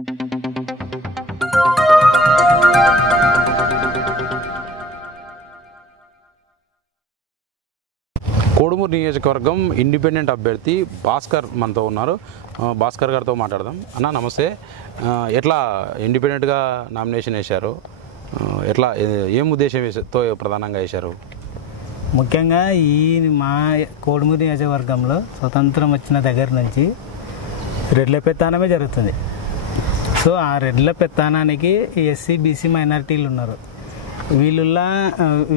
కోడుమూరు నియోజకవర్గం ఇండిపెండెంట్ అభ్యర్థి భాస్కర్ మనతో ఉన్నారు. భాస్కర్ గారితో మాట్లాడదాం. అన్న నమస్తే. ఎట్లా ఇండిపెండెంట్గా నామినేషన్ వేశారు? ఎట్లా ఏం ఉద్దేశంతో ప్రధానంగా వేశారు? ముఖ్యంగా మా కోడుమూరు నియోజకవర్గంలో స్వతంత్రం వచ్చిన దగ్గర నుంచి రెడ్ల పెత్తానమే జరుగుతుంది. సో ఆ రెడ్ల పెత్తానానికి ఎస్సీ బీసీ మైనారిటీలు ఉన్నారు.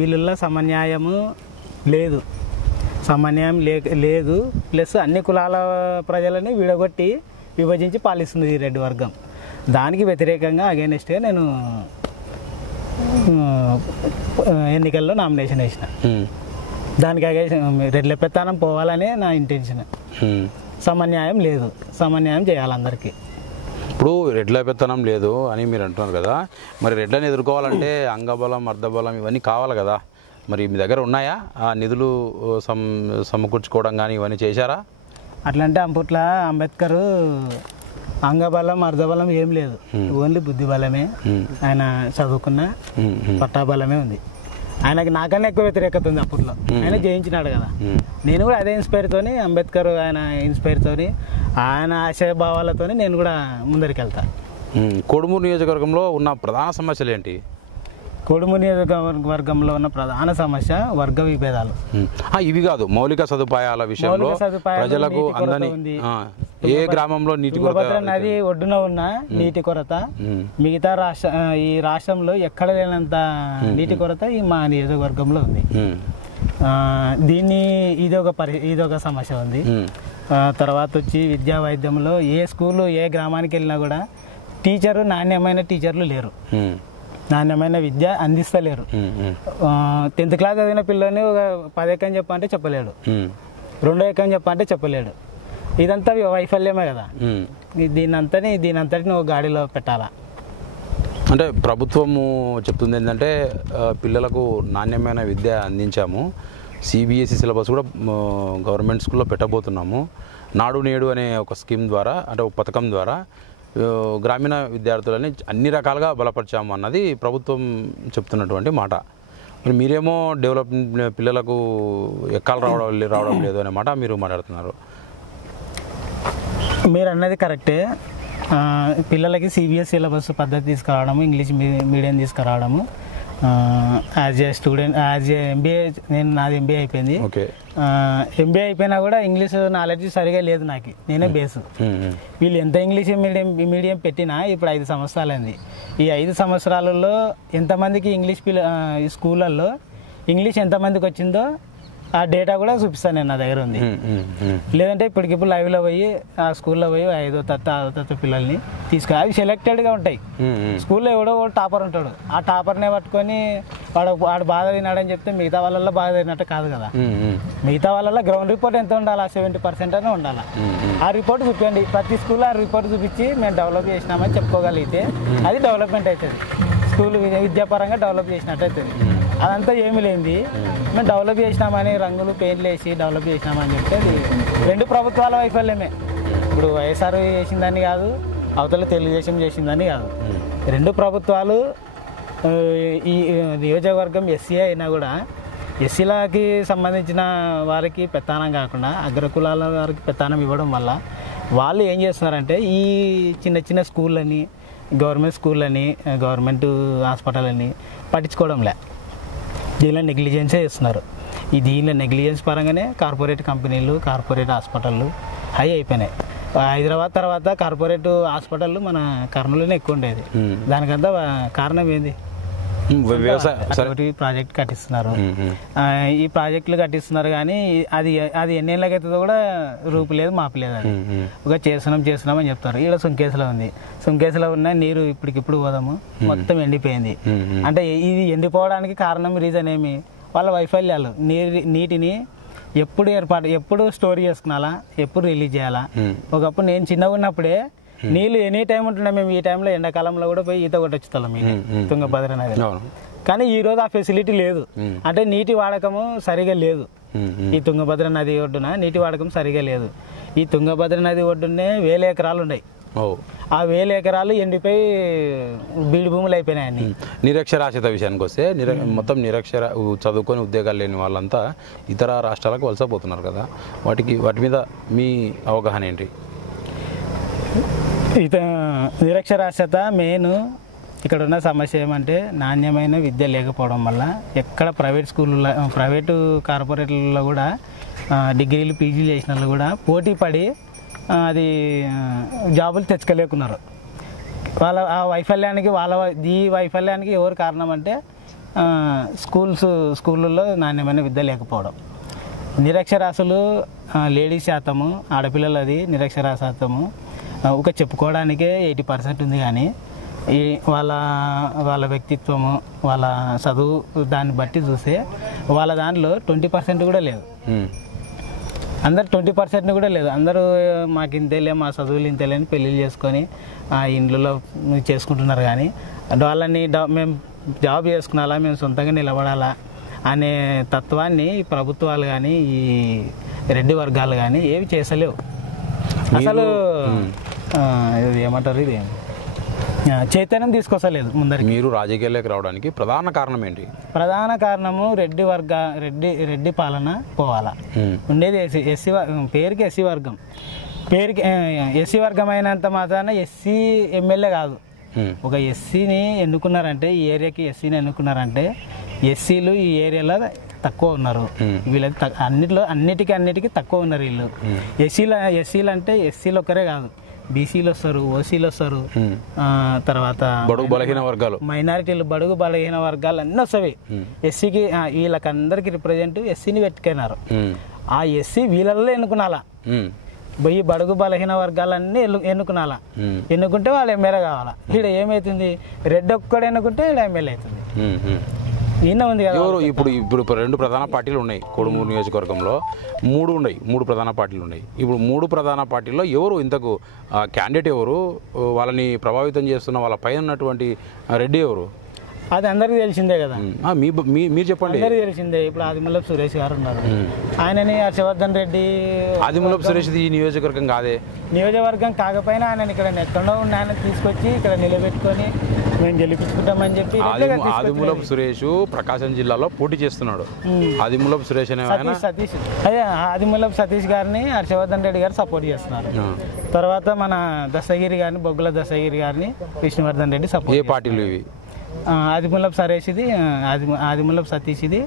వీళ్ళ సమన్యాయము లేదు, సమన్వయం లేదు. ప్లస్ అన్ని కులాల ప్రజలని విడగొట్టి విభజించి పాలిస్తుంది ఈ రెడ్డి వర్గం. దానికి వ్యతిరేకంగా అగైనెస్ట్గా నేను ఎన్నికల్లో నామినేషన్ వేసిన. దానికి రెడ్ల పెత్తానం పోవాలనే నా ఇంటెన్షన్. సమన్యాయం లేదు, సమన్యాయం చేయాలి అందరికీ. ఇప్పుడు రెడ్ల పెత్తనం లేదు అని మీరు అంటున్నారు కదా, మరి రెడ్లను ఎదుర్కోవాలంటే అంగబలం అర్ధబలం ఇవన్నీ కావాలి కదా. మరి మీ దగ్గర ఉన్నాయా ఆ నిధులు సమకూర్చుకోవడం కానీ ఇవన్నీ చేశారా? అట్లంటే అప్పట్లో అంబేద్కర్ అంగబలం అర్ధబలం ఏం లేదు, ఓన్లీ బుద్ధి బలమే. ఆయన చదువుకున్న పట్టాబలమే ఉంది. ఆయనకి నాకన్నా ఎక్కువ వ్యతిరేకత ఉంది అప్పట్లో. ఆయన జయించినాడు కదా. నేను కూడా అదే ఇన్స్పైర్తోని, అంబేద్కర్ ఆయన ఇన్స్పైర్తోని, ఆయన ఆశయభావాలతోని నేను కూడా ముందరికి వెళ్తా. కోడుమూరు నియోజకవర్గంలో ఉన్న ప్రధాన సమస్యలు ఏంటి? కోడుమూరు నియోజకవర్గంలో ఉన్న ప్రధాన సమస్య వర్గ విభేదాలు. ఇవి కాదు, మౌలిక సదుపాయాల విషయంలో ప్రజలకు అందని ఏ గ్రామంలో నీటి కొరత, నది ఒడ్డున ఉన్న నీటి కొరత మిగతా ఈ రాష్ట్రంలో ఎక్కడ లేనంత నీటి కొరత ఈ మా నియోజకవర్గంలో ఉంది. దీన్ని ఇదొక సమస్య ఉంది. తర్వాత వచ్చి విద్యా వైద్యంలో ఏ స్కూలు ఏ గ్రామానికి వెళ్ళినా కూడా నాణ్యమైన టీచర్లు లేరు, నాణ్యమైన విద్య అందిస్తలేరు. 10th క్లాస్ చదివిన పిల్లని ఒక 10 ఎకం చెప్పంటే చెప్పలేడు, 2 ఎకం చెప్పంటే చెప్పలేడు. ఇదంతా వైఫల్యమే కదా. దీనంతటిని ఒక గాడిలో పెట్టాలా. అంటే ప్రభుత్వము చెప్తుంది ఏంటంటే పిల్లలకు నాణ్యమైన విద్య అందించాము, సిబిఎస్ఈ సిలబస్ కూడా గవర్నమెంట్ స్కూల్లో పెట్టబోతున్నాము, నాడు నేడు అనే ఒక స్కీమ్ ద్వారా, అంటే ఒక పథకం ద్వారా గ్రామీణ విద్యార్థులని అన్ని రకాలుగా బలపరిచాము అన్నది ప్రభుత్వం చెప్తున్నటువంటి మాట. మరి మీరేమో డెవలప్మెంట్ పిల్లలకు ఎక్కాలు రావడం లేదు అనే మాట మీరు మాట్లాడుతున్నారు. మీరు అన్నది కరెక్టే. పిల్లలకి సిబిఎస్ సిలబస్ పద్ధతి తీసుకురావడము, ఇంగ్లీష్ మీడియం తీసుకురావడము. As a student, as a MBA, నాది ఎంబీఏ అయిపోయింది. ఎంబీఏ అయిపోయినా కూడా ఇంగ్లీష్ నాలెడ్జ్ సరిగా లేదు నాకు, నేనే బేసు. వీళ్ళు ఎంత ఇంగ్లీష్ మీడియం పెట్టినా ఇప్పుడు 5 సంవత్సరాలైంది. ఈ 5 సంవత్సరాలలో ఎంతమందికి ఇంగ్లీష్ స్కూళ్ళల్లో ఇంగ్లీష్ ఎంతమందికి వచ్చిందో ఆ డేటా కూడా చూపిస్తాను నేను, నా దగ్గర ఉంది. లేదంటే ఇప్పటికిప్పుడు లైవ్లో పోయి ఆ స్కూల్లో పోయి 5వ తరగతి పిల్లల్ని తీసుకుని, అవి సెలెక్టెడ్గా ఉంటాయి. స్కూల్లో ఎవడో టాపర్ ఉంటాడు, ఆ టాపర్నే పట్టుకొని వాడు బాధ తిన్నాడని చెప్తే మిగతా వాళ్ళల్లో బాధ తిన్నట్టు కాదు కదా. మిగతా వాళ్ళల్లో గ్రౌండ్ రిపోర్ట్ ఎంత ఉండాలి? 70% అనే ఉండాలి. ఆ రిపోర్ట్ చూపించండి, ప్రతి స్కూల్లో ఆ రిపోర్ట్ చూపించి మేము డెవలప్ చేసినామని చెప్పుకోగలిగితే అది డెవలప్మెంట్ అవుతుంది. స్కూల్ విద్యాపరంగా డెవలప్ చేసినట్టు అవుతుంది. అదంతా ఏమి లేనిది మేము డెవలప్ చేసినామని రంగులు పెయింట్లు వేసి డెవలప్ చేసినామని చెప్తే అది 2 ప్రభుత్వాల వైఫల్యమే. ఇప్పుడు వైఎస్ఆర్ చేసిందని కాదు, అవతల తెలుగుదేశం చేసిందని కాదు. 2 ప్రభుత్వాలు. ఈ నియోజకవర్గం ఎస్సీ అయినా కూడా ఎస్సీలకి సంబంధించిన వారికి పెత్తానం కాకుండా అగ్రకులాల వారికి పెత్తానం ఇవ్వడం వల్ల వాళ్ళు ఏం చేస్తున్నారంటే ఈ చిన్న స్కూళ్ళని, గవర్నమెంట్ స్కూళ్ళని, గవర్నమెంట్ హాస్పిటల్ అని పట్టించుకోవడంలే, దీనిలో నెగ్లిజెన్సే చేస్తున్నారు. దీనిలో నెగ్లిజెన్స్ పరంగానే కార్పొరేట్ కంపెనీలు, కార్పొరేట్ హాస్పిటళ్ళు హై అయిపోయినాయి. హైదరాబాద్ తర్వాత కార్పొరేట్ హాస్పిటళ్ళు మన కర్నూలులోనే ఎక్కువ ఉండేది. దానికంతా కారణం ఏంది? ప్రాజెక్ట్ కట్టిస్తున్నారు. ఈ ప్రాజెక్టులు కట్టిస్తున్నారు కానీ అది ఎన్నేళ్ళకి అవుతుందో కూడా రూపు లేదు, మాపు లేదు. అది ఒక చేస్తున్నాం అని చెప్తారు. ఇక్కడ సుంకేసులో ఉంది, సుంకేసులో ఉన్న నీరు ఇప్పటికిప్పుడు పోదాము మొత్తం ఎండిపోయింది. అంటే ఇది ఎండిపోవడానికి కారణం, రీజన్ ఏమి? వాళ్ళ వైఫల్యాలు. నీటిని ఎప్పుడు స్టోర్ చేసుకున్నాలా, ఎప్పుడు రిలీజ్ చేయాలా. ఒకప్పుడు నేను చిన్నగా ఉన్నప్పుడే నీళ్ళు ఎనీ టైం ఉంటున్నాయి. మేము ఈ టైంలో ఎండాకాలంలో కూడా పోయి ఈత కొట్టొచ్చుతాం తుంగభద్ర నది. కానీ ఈ రోజు ఆ ఫెసిలిటీ లేదు. అంటే నీటి వాడకము సరిగా లేదు. ఈ తుంగభద్ర నది ఒడ్డున నీటి వాడకం సరిగా లేదు. ఈ తుంగభద్ర నది ఒడ్డునే 1000 ఎకరాలు ఉన్నాయి. ఆ 1000 ఎకరాలు ఎండిపోయి బీడి భూములు అయిపోయినాయని. నిరక్షరాస్యత విషయానికి వస్తే మొత్తం చదువుకొని ఉద్యోగాలు లేని వాళ్ళంతా ఇతర రాష్ట్రాలకు వలసపోతున్నారు కదా, వాటి మీద మీ అవగాహన ఏంటి? నిరక్షరాస్యత మెయిన్ ఇక్కడ ఉన్న సమస్య ఏమంటే నాణ్యమైన విద్య లేకపోవడం వల్ల ఎక్కడ ప్రైవేటు కార్పొరేట్లలో కూడా డిగ్రీలు పీజీలు చేసిన వాళ్ళు కూడా పోటీ పడి అది జాబులు తెచ్చుకోలేకున్నారు. ఆ వైఫల్యానికి ఈ వైఫల్యానికి ఎవరు కారణం అంటే స్కూళ్ళల్లో నాణ్యమైన విద్య లేకపోవడం. నిరక్షరాస్యులు లేడీస్ శాతము, ఆడపిల్లలది నిరక్షరాస్యతము ఒక చెప్పుకోవడానికే 80% ఉంది, కానీ వాళ్ళ వ్యక్తిత్వము వాళ్ళ చదువు దాన్ని బట్టి చూస్తే వాళ్ళ దాంట్లో 20% కూడా లేదు. అందరు 20% కూడా లేదు. అందరూ మాకు ఇంతేలే, మా చదువులు ఇంతేలే అని పెళ్ళిళ్ళు చేసుకొని ఆ ఇండ్లలో చేసుకుంటున్నారు. కానీ వాళ్ళని మేము జాబ్ చేసుకున్నాలా, మేము సొంతంగా నిలబడాలా అనే తత్వాన్ని ప్రభుత్వాలు కానీ ఈ రెడ్డి వర్గాలు కానీ ఏవి చేసలేవు. అసలు ఏమంటారు, ఇది చైతన్యం తీసుకొస్తలేదు ముందరికి. మీరు రాజకీయాల్లోకి రావడానికి ప్రధాన కారణం ఏంటి? ప్రధాన కారణము రెడ్డి పాలన పోవాలా. ఉండేది పేరుకి ఎస్సీ వర్గం, ఎస్సీ వర్గం అయినంత మాత్రాన ఎస్సీ ఎమ్మెల్యే కాదు. ఒక ఎస్సీని ఎన్నుకున్నారంటే, ఈ ఏరియాకి ఎస్సీని ఎన్నుకున్నారంటే ఎస్సీలు ఈ ఏరియాలో తక్కువ ఉన్నారు. వీళ్ళకి అన్నిటికీ తక్కువ ఉన్నారు వీళ్ళు. ఎస్సీలు అంటే ఎస్సీలు ఒక్కరే కాదు, బీసీలు వస్తారు, ఓసీలు వస్తారు, తర్వాత బడుగు బలహీన వర్గాలు, మైనారిటీలు, బడుగు బలహీన వర్గాలు అన్నీ వస్తాయి. ఎస్సీకి వీళ్ళకందరికి రిప్రజెంట్ ఎస్సీని పెట్టుకున్నారు. ఆ ఎస్సీ వీళ్ళల్లో ఎన్నుకున్నాలా, ఈ బడుగు బలహీన వర్గాలన్నీ ఎన్నుకున్నాలా. ఎన్నుకుంటే వాళ్ళు ఎమ్మెల్యే కావాలా. ఇక్కడ ఏమవుతుంది, రెడ్డి ఒక్కడు ఎన్నుకుంటే ఇక్కడ ఎమ్మెల్యే అవుతుంది. ఈయన ఉంది కదా. ఇప్పుడు 2 ప్రధాన పార్టీలు ఉన్నాయి కొడుమూరు నియోజకవర్గంలో. 3 ప్రధాన పార్టీలు ఉన్నాయి. ఇప్పుడు 3 ప్రధాన పార్టీల్లో ఎవరు ఇంతకు క్యాండిడేట్ ఎవరు? వాళ్ళని ప్రభావితం చేస్తున్న వాళ్ళ పైన ఉన్నటువంటి రెడ్డి ఎవరు? అది అందరికీ తెలిసిందే కదా. మీరు చెప్పండి. అందరికీ తెలిసిందే. ఇప్పుడు ఆదిమూలపు సురేష్ గారు ఉన్నారు, ఆయనని హర్షవర్ధన్ రెడ్డి. ఆదిమూలపు సురేష్ ఈ నియోజకవర్గం కాదే. నియోజకవర్గం కాకపోయినా ఆయన ఇక్కడ ఎక్కడో ఉన్న ఆయన తీసుకొచ్చి ఇక్కడ నిలబెట్టుకొని మేము గెలిపించుకుంటామని చెప్పి. ఆదిమూలపు సురేష్ ప్రకాశం జిల్లాలో పోటీ చేస్తున్నాడు. ఆదిమూలపు సురేష్ అనే సతీష్, అదే ఆదిమూలపు సతీష్ గారిని హర్షవర్ధన్ రెడ్డి గారు సపోర్ట్ చేస్తున్నారు. తర్వాత మన దస్తగిరి గారిని, బొగ్గుల దస్తగిరి గారిని విష్ణువర్ధన్ రెడ్డి సపోర్ట్. ఏ పార్టీలు ఇవి? ఆదిమూలపు సురేష్ ఇది, ఆదిమూలపు సతీష్ ఇది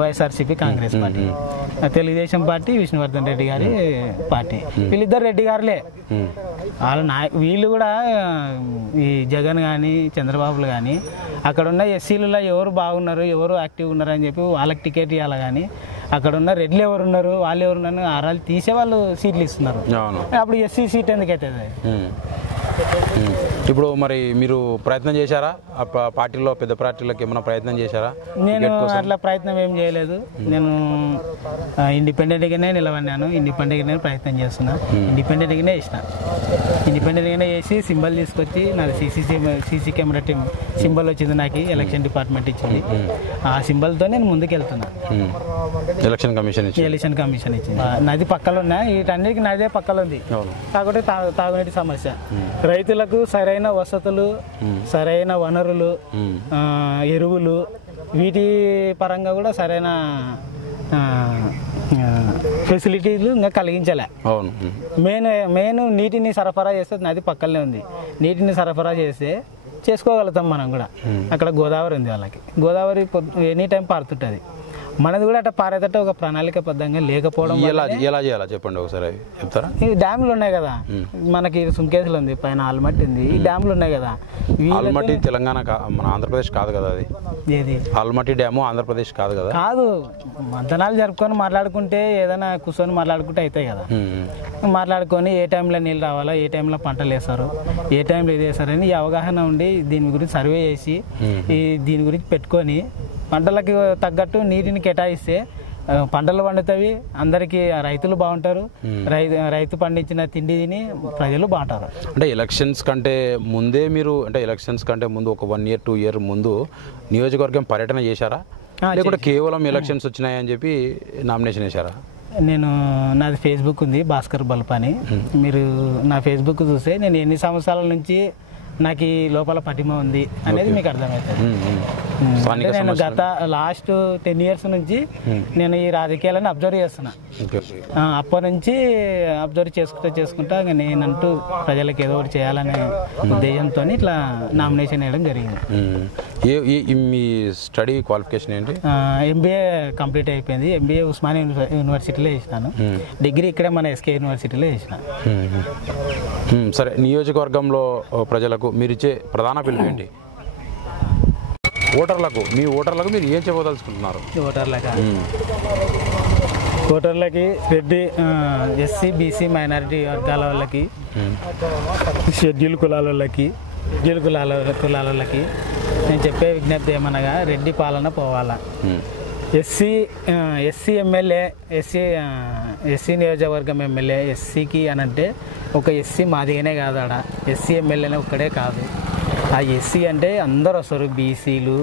వైఎస్ఆర్సీపీ కాంగ్రెస్ పార్టీ. తెలుగుదేశం పార్టీ విష్ణువర్ధన్ రెడ్డి గారి పార్టీ. వీళ్ళిద్దరు రెడ్డి గారులే. వీళ్ళు కూడా ఈ జగన్ కానీ చంద్రబాబులు కానీ అక్కడ ఉన్న ఎస్సీలలో ఎవరు బాగున్నారు, ఎవరు యాక్టివ్ ఉన్నారు అని చెప్పి వాళ్ళకి టికెట్ ఇవ్వాలి. కానీ అక్కడ ఉన్న రెడ్లు ఎవరు ఉన్నారు, వాళ్ళు ఎవరున్నారు, ఆరాలు తీసే వాళ్ళు సీట్లు ఇస్తున్నారు. అప్పుడు ఎస్సీ సీట్ ఎందుకు అవుతుంది? ఇప్పుడు మరి మీరు ప్రయత్నం చేశారా పార్టీలో, పెద్ద పార్టీలకు ఏమైనా ప్రయత్నం చేశారా? నేను అట్లా ప్రయత్నం ఏం చేయలేదు. నేను ఇండిపెండెంట్గానే నిలబడినాను, ఇండిపెండెంట్గానే ప్రయత్నం చేస్తున్నా, ఇండిపెండెంట్గానే వేసిన. ఇండిపెండెంట్గానే వేసి సింబల్ తీసుకొచ్చి నాది సీసీ కెమెరా టీమ్ సింబల్ వచ్చింది నాకు, ఎలక్షన్ డిపార్ట్మెంట్ ఇచ్చింది. ఆ సింబల్తో నేను ముందుకు వెళ్తున్నా. ఎలక్షన్ కమిషన్ ఇచ్చింది. నది పక్కలో ఉన్నాయి, వీటన్నిటికీ నదే పక్కలో ఉంది. కాకపోతే తాగునీటి సమస్య, రైతులకు సరైన వసతులు, సరైన వనరులు, ఎరువులు, వీటి పరంగా కూడా సరైన ఫెసిలిటీలు ఇంకా కలిగించలే. మెయిన్ నీటిని సరఫరా చేస్తే నది పక్కనే ఉంది. నీటిని సరఫరా చేస్తే చేసుకోగలుగుతాం మనం కూడా. అక్కడ గోదావరి ఉంది, వాళ్ళకి గోదావరి ఎనీ టైం పారుతుంటుంది. మనది కూడా అట్లా పారేదట ఒక ప్రణాళికబద్ధంగా లేకపోవడం. ఎలా చేయాలా చెప్పండి ఒకసారి, చెప్తారా? ఈ డ్యాములు ఉన్నాయి కదా, మనకి సుంకేసులు ఉంది, పైన ఆల్మట్టి ఉంది, ఈ డ్యాములు ఉన్నాయి కదా. ఆల్మట్టి తెలంగాణ, మన ఆంధ్రప్రదేశ్ కాదు కదా అది. ఏది ఆల్మట్టి డ్యాము ఆంధ్రప్రదేశ్ కాదు కదా. కాదు, మంతనాలు జరుపుకొని మాట్లాడుకుంటే ఏదైనా కూర్చొని మాట్లాడుకుంటే అవుతాయి కదా. మాట్లాడుకొని ఏ టైంలో నీళ్ళు రావాలో, ఏ టైంలో పంటలు వేస్తారు, ఏ టైంలో ఇది వేస్తారని ఈ అవగాహన ఉండి దీని గురించి సర్వే చేసి దీని గురించి పెట్టుకొని పంటలకు తగ్గట్టు నీటిని కేటాయిస్తే పంటలు పండుతాయి, అందరికీ రైతులు బాగుంటారు, రైతు పండించిన తిండి తిని ప్రజలు బాగుంటారు. అంటే ఎలక్షన్స్ కంటే ముందు ఒక 1 year 2 year ముందు నియోజకవర్గం పర్యటన చేశారా, లేకుంటే కేవలం ఎలక్షన్స్ వచ్చినాయని చెప్పి నామినేషన్ వేశారా? నేను నాది ఫేస్బుక్ ఉంది, భాస్కర్ బల్ప్ అని. మీరు నా ఫేస్బుక్ చూస్తే నేను ఎన్ని సంవత్సరాల నుంచి నాకు ఈ లోపల పటిమ ఉంది అనేది మీకు అర్థమవుతుంది. అంటే నేను గత లాస్ట్ 10 years నుంచి నేను ఈ రాజకీయాలను అబ్జర్వ్ చేస్తున్నా. అప్పటి నుంచి అబ్జర్వ్ చేసుకుంటా నేనంటూ ప్రజలకు ఏదో ఒకటి చేయాలనే ఉద్దేశంతో ఇట్లా నామినేషన్ వేయడం జరిగింది. మీ స్టడీ క్వాలిఫికేషన్ ఏంటి? MBA కంప్లీట్ అయిపోయింది. MBA ఉస్మానియా యూనివర్సిటీలో చేసినాను. డిగ్రీ ఇక్కడే మన SK యూనివర్సిటీలో చేసిన. సరే, నియోజకవర్గంలో ప్రజలకు మీరిచ్చే ప్రధాన పిలుపు ఏంటి? మీ ఓటర్లకు మీరు ఏం చెప్పదలుచుకుంటున్నారు? ఓటర్లకి రెడ్డి, SC BC మైనారిటీ వర్గాల వాళ్ళకి, షెడ్యూల్ కులాలకి నేను చెప్పే విజ్ఞప్తి ఏమనగా రెడ్డి పాలన పోవాలా. ఎస్సీ ఎమ్మెల్యే, ఎస్సీ నియోజకవర్గం ఎమ్మెల్యే ఎస్సీకి అనంటే ఒక ఎస్సీ మాదిగానే కాదు, ఆడ ఎస్సీ ఎమ్మెల్యేనే ఒక్కడే కాదు. ఆ ఎస్సీ అంటే అందరు వస్తారు, బీసీలు,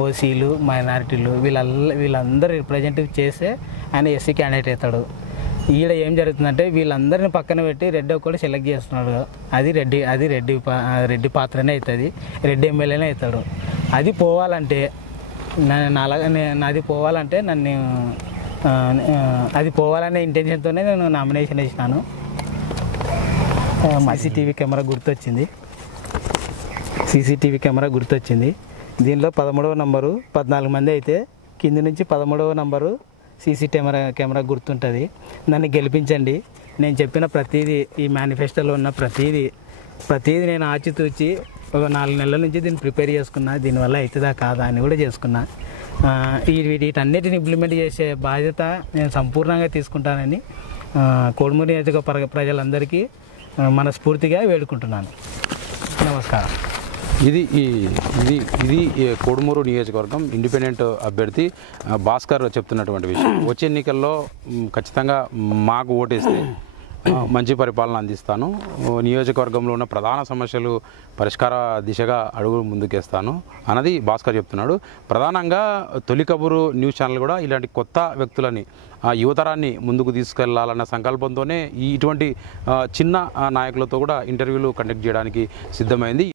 ఓసీలు, మైనారిటీలు, వీళ్ళందరూ రిప్రజెంటేటివ్ చేసే ఆయన ఎస్సీ క్యాండిడేట్ అవుతాడు. ఈడ ఏం జరుగుతుందంటే వీళ్ళందరిని పక్కన పెట్టి రెడ్డి ఒక్కడు సెలెక్ట్ చేస్తున్నాడు. అది రెడ్డి పాత్రనే అవుతుంది, రెడ్డి ఎమ్మెల్యేనే అవుతాడు. అది పోవాలంటే నాది పోవాలంటే అది పోవాలనే ఇంటెన్షన్తోనే నేను నామినేషన్ వేసినాను. సీసీటీవీ కెమెరా గుర్తొచ్చింది. దీనిలో 13వ నంబరు 14 మంది అయితే కింది నుంచి 13వ నంబరు సీసీ కెమెరా గుర్తుంటుంది. నన్ను గెలిపించండి. నేను చెప్పిన ప్రతిదీ, ఈ మేనిఫెస్టోలో ఉన్న ప్రతిదీ నేను ఆచితూచి ఒక 4 నెలల నుంచి దీన్ని ప్రిపేర్ చేసుకున్నా. దీనివల్ల అవుతుందా కాదా అని కూడా చేసుకున్నా. వీటన్నిటిని ఇంప్లిమెంట్ చేసే బాధ్యత నేను సంపూర్ణంగా తీసుకుంటానని కోడుమూరు నియోజకవర్గ ప్రజలందరికీ మనస్ఫూర్తిగా వేడుకుంటున్నాను. నమస్కారం. ఇది కోడుమూరు నియోజకవర్గం ఇండిపెండెంట్ అభ్యర్థి భాస్కర్ చెప్తున్నటువంటి విషయం. వచ్చే ఎన్నికల్లో ఖచ్చితంగా మాకు ఓటేస్తే మంచి పరిపాలన అందిస్తాను, నియోజకవర్గంలో ఉన్న ప్రధాన సమస్యలు పరిష్కార దిశగా అడుగులు ముందుకేస్తాను అన్నది భాస్కర్ చెప్తున్నాడు. ప్రధానంగా తొలి కబురు న్యూస్ ఛానల్ కూడా ఇలాంటి కొత్త వ్యక్తులని, యువతరాన్ని ముందుకు తీసుకెళ్లాలన్న సంకల్పంతోనే ఇటువంటి చిన్న నాయకులతో కూడా ఇంటర్వ్యూలు కండక్ట్ చేయడానికి సిద్ధమైంది.